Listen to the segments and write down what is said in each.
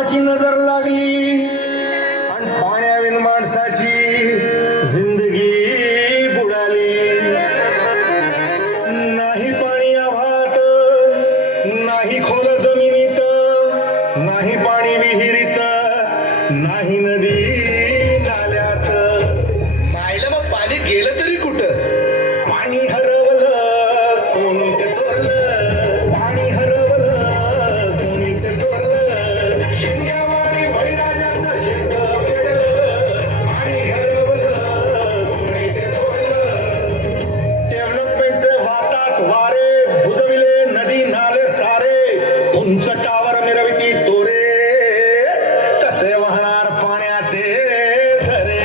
देवाची नजर लागली आणि पाण्याविन माणसाची जिंदगी बुडाली. नाही पाणी आभाळात, नाही खोल जमिनीत, नाही पाणी विहिरीत, नाही नदी नाल्यात. पाहिलं मग पाणी गेलं तरी कुठं? पाणी हरवलं कोणी ते चोरलं, पाणी हरवलं कोणी ते चोरलं. शिंग्यावाणी बळीराजाचं शिंग पेटलं, पाणी हरवलं कोणी ते चोरलं. डेव्हलपमेंटचे वातात वारे बुजविले नदी नाले सारे, उंच टावर मिरविती तोरे, कसे वाहणार पाण्याचे झरे.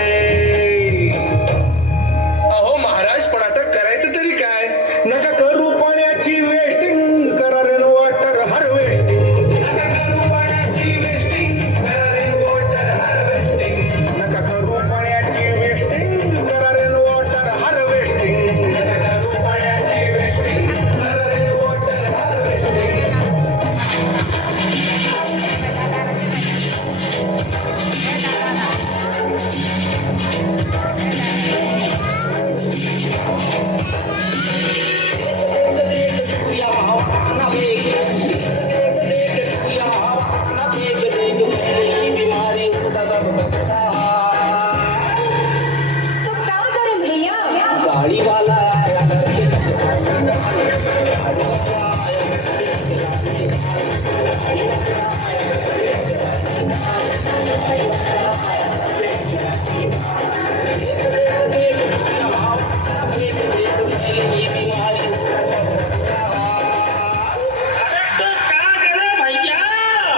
अहो महाराज, पण आता करायचं तरी काय? नका करू पाण्याची वेस्टिंग, करा रेन वॉटर हार्वेस्टिंग. नका करू पाण्याची वेस्टिंग, करा रेन वॉटर हार्वेस्टिंग. नका करू पाण्याची वेस्टिंग, करा रेन वॉटर हार्वेस्टिंग. नका करू पाण्याची वेस्टिंग, करा रेन वॉटर हार्वेस्टिंग. तो क्या करें भैया? गाड़ी वाला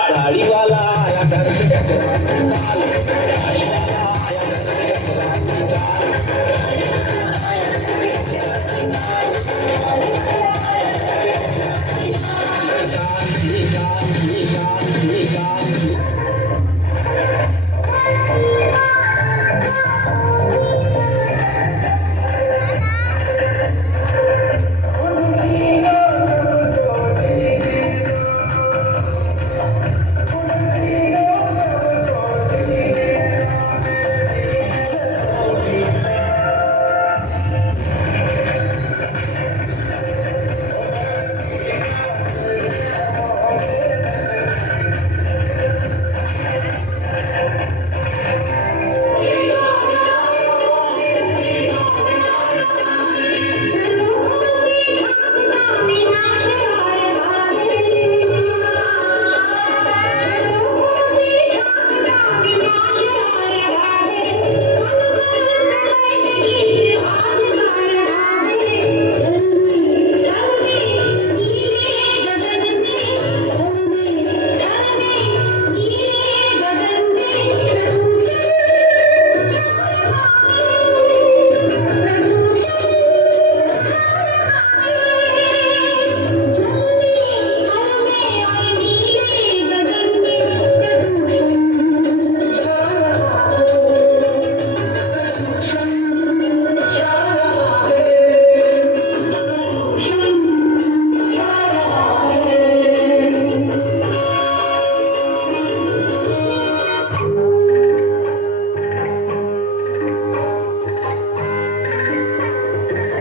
गाड़ी वाला